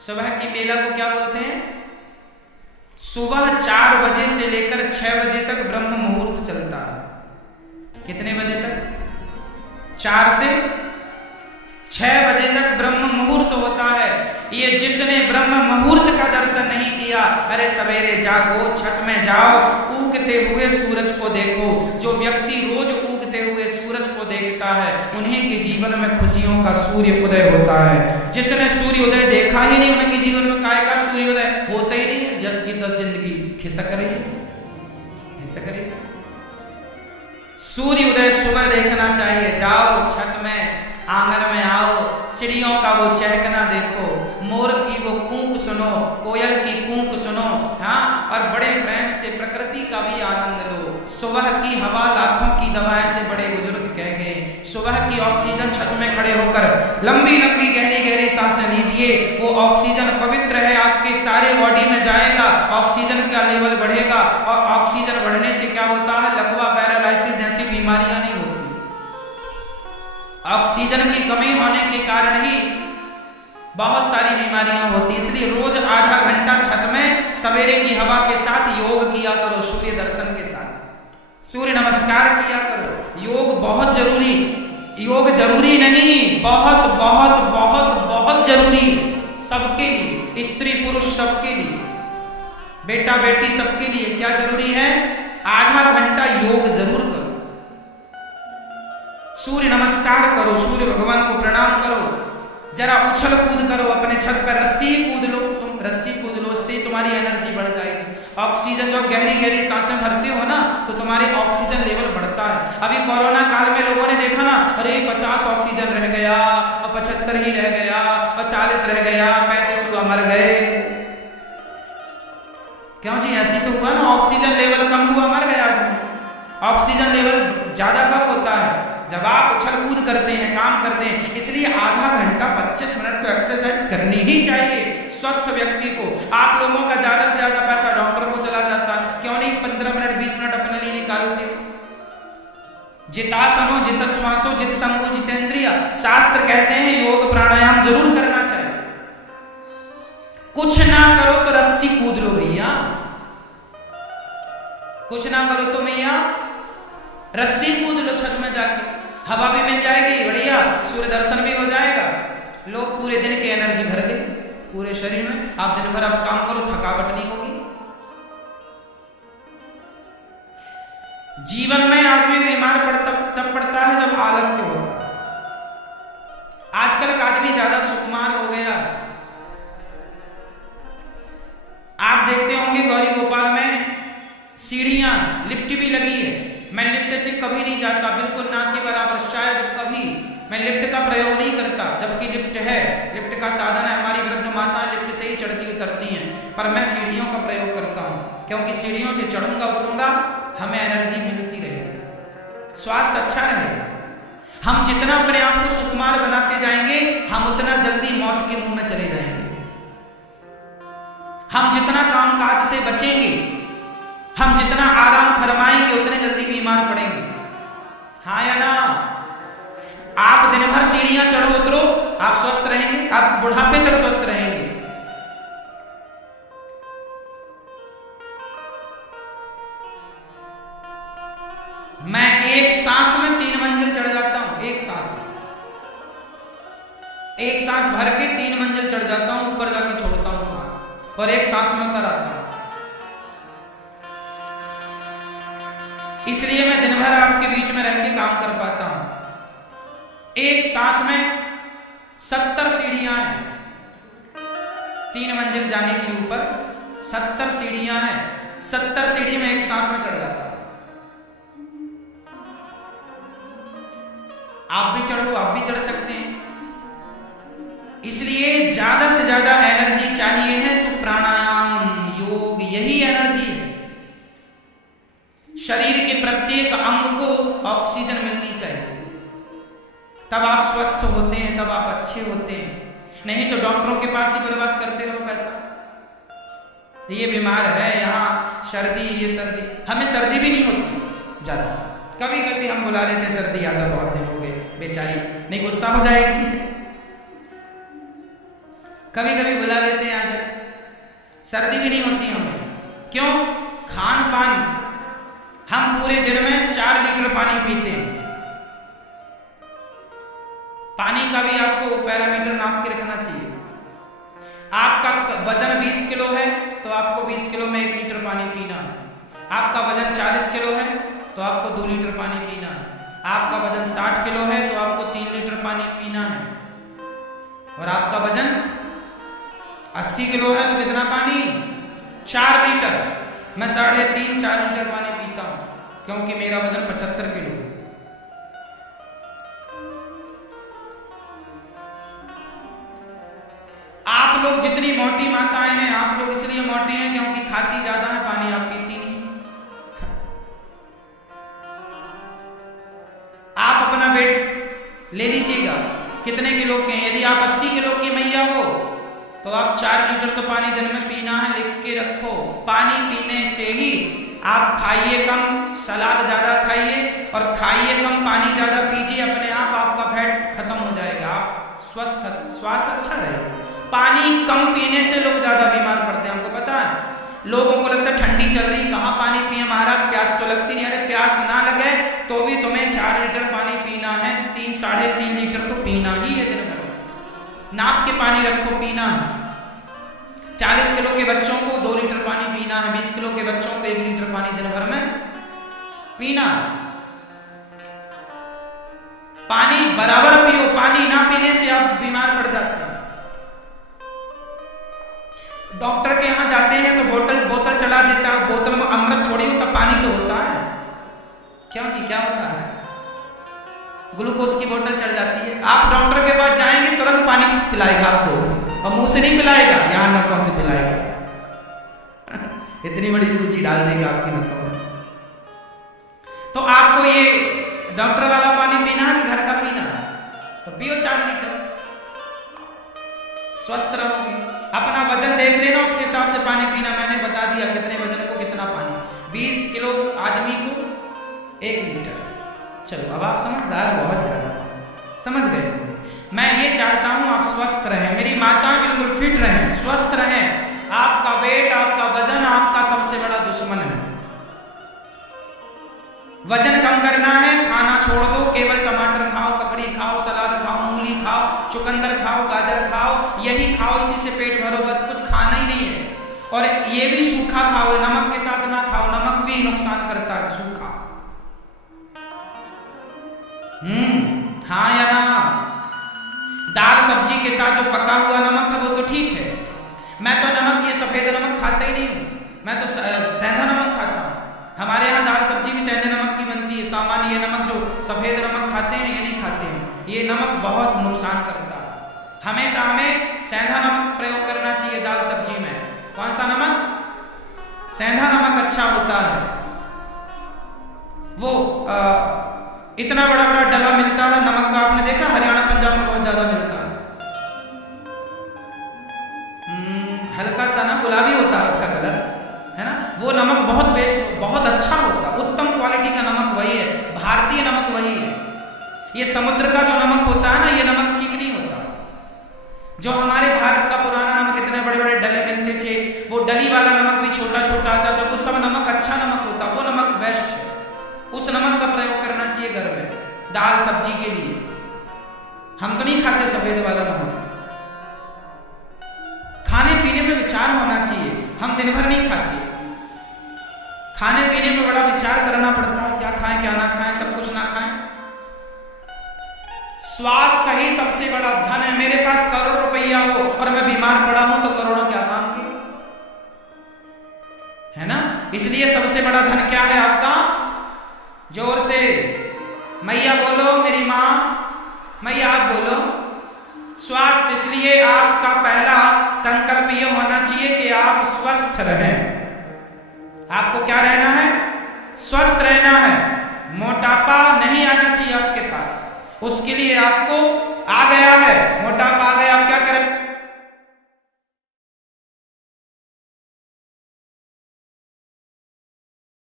सुबह की बेला को क्या बोलते हैं? सुबह 4 बजे से लेकर 6 बजे तक ब्रह्म मुहूर्त चलता है। कितने बजे तक? 4 से 6 बजे तक ब्रह्म मुहूर्त होता है। ये जिसने ब्रह्म मुहूर्त का दर्शन नहीं किया, अरे सवेरे जागो, छत में जाओ, उगते हुए सूरज को देखो। जो व्यक्ति रोज उगते हुए सूरज को देखता है, उन्हीं के जीवन में खुशियों का सूर्य उदय होता है। जिसने सूर्य उदय देखा ही नहीं, उनके जीवन में काय का सूर्य उदय होता ही नहीं है। जस की तस जिंदगी खिसक रही है, खिसक रही है। सूर्य उदय सुबह देखना चाहिए। जाओ छत में, आंगन में आओ, चिड़ियों का वो चहकना देखो, मोर की वो कूक सुनो, कोयल की कूक सुनो, हाँ, और बड़े प्रेम से प्रकृति का भी आनंद लो। सुबह की हवा लाखों की दवाएं से बड़े बुजुर्ग कह गए। सुबह की ऑक्सीजन, छत में खड़े होकर लंबी लंबी गहरी गहरी सांसें लीजिए। वो ऑक्सीजन पवित्र है, आपके सारे बॉडी में जाएगा, ऑक्सीजन का लेवल बढ़ेगा, और ऑक्सीजन बढ़ने से क्या होता है? लकवा, पैरालाइसिस जैसी बीमारियां नहीं होती। ऑक्सीजन की कमी होने के कारण ही बहुत सारी बीमारियां होती। इसलिए रोज आधा घंटा छत में सवेरे की हवा के साथ योग किया करो, सूर्य दर्शन के साथ सूर्य नमस्कार किया करो। योग बहुत जरूरी, योग जरूरी नहीं, बहुत बहुत बहुत बहुत जरूरी, सबके लिए, स्त्री पुरुष सबके लिए, बेटा बेटी सबके लिए। क्या जरूरी है? आधा घंटा योग जरूर करो, सूर्य नमस्कार करो, सूर्य भगवान को प्रणाम करो, जरा उछल कूद करो, अपने छत पर रस्सी कूद लो, तुम रस्सी कूद लो, इससे तुम्हारी एनर्जी बढ़ जाएगी। ऑक्सीजन, जब गहरी गहरी सांसें भरते हो ना, तो तुम्हारे ऑक्सीजन लेवल बढ़ता है। अभी कोरोना काल में लोगों ने देखा ना, अरे 50 ऑक्सीजन रह गया, और 75 ही रह गया, और 40 रह गया, 35 हुआ, मर गए। क्यों जी? ऐसी तो हुआ ना, ऑक्सीजन लेवल कम हुआ, मर गया आदमी। ऑक्सीजन लेवल ज्यादा कब होता है? जब आप उछल कूद करते हैं, काम करते हैं। इसलिए आधा घंटा 25 मिनट तो एक्सरसाइज करनी ही चाहिए स्वस्थ व्यक्ति को। आप लोगों का ज्यादा से ज्यादा पैसा डॉक्टर को चला जाता, क्यों नहीं 15 मिनट 20 मिनट अपने लिए निकालते? जितासनो, जित श्वासो, जित संगो, जितेंद्रिय, शास्त्र कहते हैं योग प्राणायाम जरूर करना चाहिए। कुछ ना करो तो रस्सी कूद लो भैया, कुछ ना करो तो भैया रस्सी कूद लो, छत में जाके हवा भी मिल जाएगी, बढ़िया सूर्य दर्शन भी हो जाएगा। लोग पूरे दिन की एनर्जी भर गई पूरे शरीर में। आप दिन भर आप काम करो, थकावट नहीं होगी। जीवन में आदमी बीमार तब पड़ता है जब आलस्य होता है। आजकल का आदमी ज्यादा सुकुमार हो गया। आप देखते होंगे गौरी गोपाल में सीढ़ियां, लिफ्ट भी लगी है। मैं लिफ्ट से कभी नहीं जाता, बिल्कुल ना के बराबर, शायद कभी मैं लिफ्ट का प्रयोग नहीं करता, जबकि लिफ्ट है, लिफ्ट का साधन है। हमारी वृद्ध माता लिफ्ट से ही चढ़ती उतरती हैं, पर मैं सीढ़ियों का प्रयोग करता हूं, क्योंकि सीढ़ियों से चढ़ूंगा उतरूंगा, हमें एनर्जी मिलती रहेगी, स्वास्थ्य अच्छा रहेगा। हम जितना अपने आप को सुकुमार बनाते जाएंगे, हम उतना जल्दी मौत के मुंह में चले जाएंगे। हम जितना काम काज से बचेंगे, हम जितना आराम फरमाएंगे, उतने जल्दी बीमार पड़ेंगे। हाँ या ना? आप दिन भर सीढ़ियां चढ़ो उतरो, आप स्वस्थ रहेंगे, आप बुढ़ापे तक स्वस्थ रहेंगे। मैं एक सांस में 3 मंजिल चढ़ जाता हूं, एक सांस में, एक सांस भर के 3 मंजिल चढ़ जाता हूं, ऊपर जाके छोड़ता हूं सांस, और एक सांस में उतर आता हूं। इसलिए मैं दिन भर आपके बीच में रह के काम कर पाता हूं। एक सांस में 70 सीढ़ियां हैं, 3 मंजिल जाने के लिए ऊपर 70 सीढ़ियां हैं। 70 सीढ़ी में एक सांस में चढ़ जाता हूं। आप भी चढ़ो, आप भी चढ़ सकते हैं। इसलिए ज्यादा से ज्यादा एनर्जी चाहिए है तो प्राणायाम, योग, यही एनर्जी है। शरीर के प्रत्येक अंग को ऑक्सीजन मिलनी चाहिए, तब आप स्वस्थ होते हैं, तब आप अच्छे होते हैं। नहीं तो डॉक्टरों के पास ही बर्बाद करते रहो पैसा। ये बीमार है, यहाँ सर्दी, ये सर्दी, हमें सर्दी भी नहीं होती ज्यादा, कभी कभी हम बुला लेते हैं, सर्दी आजा, बहुत दिन हो गए, बेचारी नहीं गुस्सा हो जाएगी। कभी कभी बुला लेते हैं, आज सर्दी भी नहीं होती हमें। क्यों? खान पान, हम पूरे दिन में 4 लीटर पानी पीते हैं। पानी का भी आपको पैरामीटर नाप के रखना चाहिए। आपका वजन 20 किलो है तो आपको 20 किलो में 1 लीटर पानी पीना है। आपका वजन 40 किलो है तो आपको 2 लीटर पानी पीना है। आपका वजन 60 किलो है तो आपको 3 लीटर पानी पीना है। और आपका वजन 80 किलो है तो कितना पानी? 4 लीटर। मैं 3.5-4 लीटर पानी पीता हूं क्योंकि मेरा वजन 75 किलो है। आप लोग जितनी मोटी माताएं हैं, आप लोग इसलिए मोटी हैं क्योंकि खाती ज्यादा है, पानी आप पीती नहीं। आप अपना वेट ले लीजिएगा कितने किलो के हैं। यदि आप 80 किलो की मैया हो तो आप 4 लीटर तो पानी दिन में पीना है, लिख के रखो। पानी पीने से ही आप खाइए कम, सलाद ज्यादा खाइए और खाइए कम, पानी ज्यादा पीजिए, अपने आप आपका फैट खत्म हो जाएगा, आप स्वास्थ्य अच्छा रहेगा। पानी कम पीने से लोग ज्यादा बीमार पड़ते हैं। हमको पता है, लोगों को लगता है ठंडी चल रही कहाँ पानी पिए महाराज, प्यास तो लगती नहीं। अरे प्यास ना लगे तो भी तुम्हें 4 लीटर पानी पीना है, 3-3.5 लीटर तो पीना ही है दिन भर में। नाप के पानी रखो, पीना है। 40 किलो के बच्चों को 2 लीटर पानी पीना है, 20 किलो के बच्चों को 1 लीटर पानी दिन भर में पीना है। पानी बराबर पियो, पानी ना पीने से आप बीमार पड़ जाते हैं। डॉक्टर के यहां जाते हैं तो बोतल चला देता है, बोतल में अमृत थोड़ी होता, पानी तो होता है। क्यों जी, क्या होता है? ग्लूकोज की बोतल चढ़ जाती है। आप डॉक्टर के पास जाएंगे तुरंत पानी पिलाएगा आपको, और मुंह से नहीं पिलाएगा, यहां नसों से पिलाएगा। इतनी बड़ी सूजी डाल देगा आपकी नसों में। तो आपको ये डॉक्टर वाला पानी पीना है कि घर का पीना है? तो पियो 4 लीटर, स्वस्थ रहोगे। अपना वजन देख लेना, उसके हिसाब से पानी पीना। मैंने बता दिया कितने वजन को कितना पानी। 20 किलो आदमी को 1 लीटर। चलो अब आप समझदार बहुत ज्यादा समझ गए होंगे। मैं ये चाहता हूं आप स्वस्थ रहें, मेरी माताएं बिल्कुल फिट रहें, स्वस्थ रहें। आपका वेट, आपका वजन आपका सबसे बड़ा दुश्मन है। वजन कम करना है, खाना छोड़ दो, केवल टमाटर खाओ, ककड़ी खाओ, सलाद खाओ, मूली खाओ, चुकंदर खाओ, गाजर खाओ, यही खाओ, इसी से पेट भरो, बस कुछ खाना ही नहीं है। और ये भी सूखा खाओ, नमक के साथ ना खाओ, नमक भी नुकसान करता है सूखा। हाँ या ना? दाल सब्जी के साथ जो पका हुआ नमक है वो तो ठीक है। मैं तो नमक, ये सफेद नमक खाता ही नहीं हूं, मैं तो सेंधा नमक खाता हूं। हमारे यहाँ दाल सब्जी भी सेंधे नमक की बनती है। सामान्य ये नमक जो सफेद नमक खाते हैं ये नहीं खाते हैं, ये नमक बहुत नुकसान करता है। हमेशा हमें सेंधा नमक प्रयोग करना चाहिए दाल सब्जी में। कौन सा नमक? सेंधा नमक अच्छा होता है। वो इतना बड़ा बड़ा डला मिलता है नमक का, आपने देखा? हरियाणा पंजाब में बहुत ज्यादा मिलता है। हल्का सा ना गुलाबी होता है उसका कलर, है ना? वो नमक बहुत बेस्ट, बहुत अच्छा होता, उत्तम क्वालिटी का नमक वही है, भारतीय नमक वही है। ये समुद्र का जो नमक होता है ना, ये नमक ठीक नहीं होता। जो हमारे भारत का पुराना नमक, इतने बड़े बड़े डले मिलते थे, वो डली वाला नमक भी छोटा छोटा आता था, वो सब नमक अच्छा नमक होता, वो नमक बेस्ट है। उस नमक का प्रयोग करना चाहिए घर में दाल सब्जी के लिए। हम तो नहीं खाते सफेद वाला नमक। खाने पीने में विचार होना चाहिए, हम दिन भर नहीं खाते। खाने पीने में बड़ा विचार करना पड़ता है, क्या खाएं क्या ना खाएं, सब कुछ ना खाएं। स्वास्थ्य ही सबसे बड़ा धन है। मेरे पास करोड़ रुपया हो और मैं बीमार पड़ा हूं तो करोड़ों क्या काम के, है ना? इसलिए सबसे बड़ा धन क्या है आपका? जोर से मैया बोलो, मेरी मां, मैया आप बोलो। स्वास्थ्य। इसलिए आपका पहला संकल्प यह होना चाहिए कि आप स्वस्थ रहें। आपको क्या रहना है? स्वस्थ रहना है। मोटापा नहीं आना चाहिए आपके पास। उसके लिए आपको आ गया है मोटापा, आ गया, आप क्या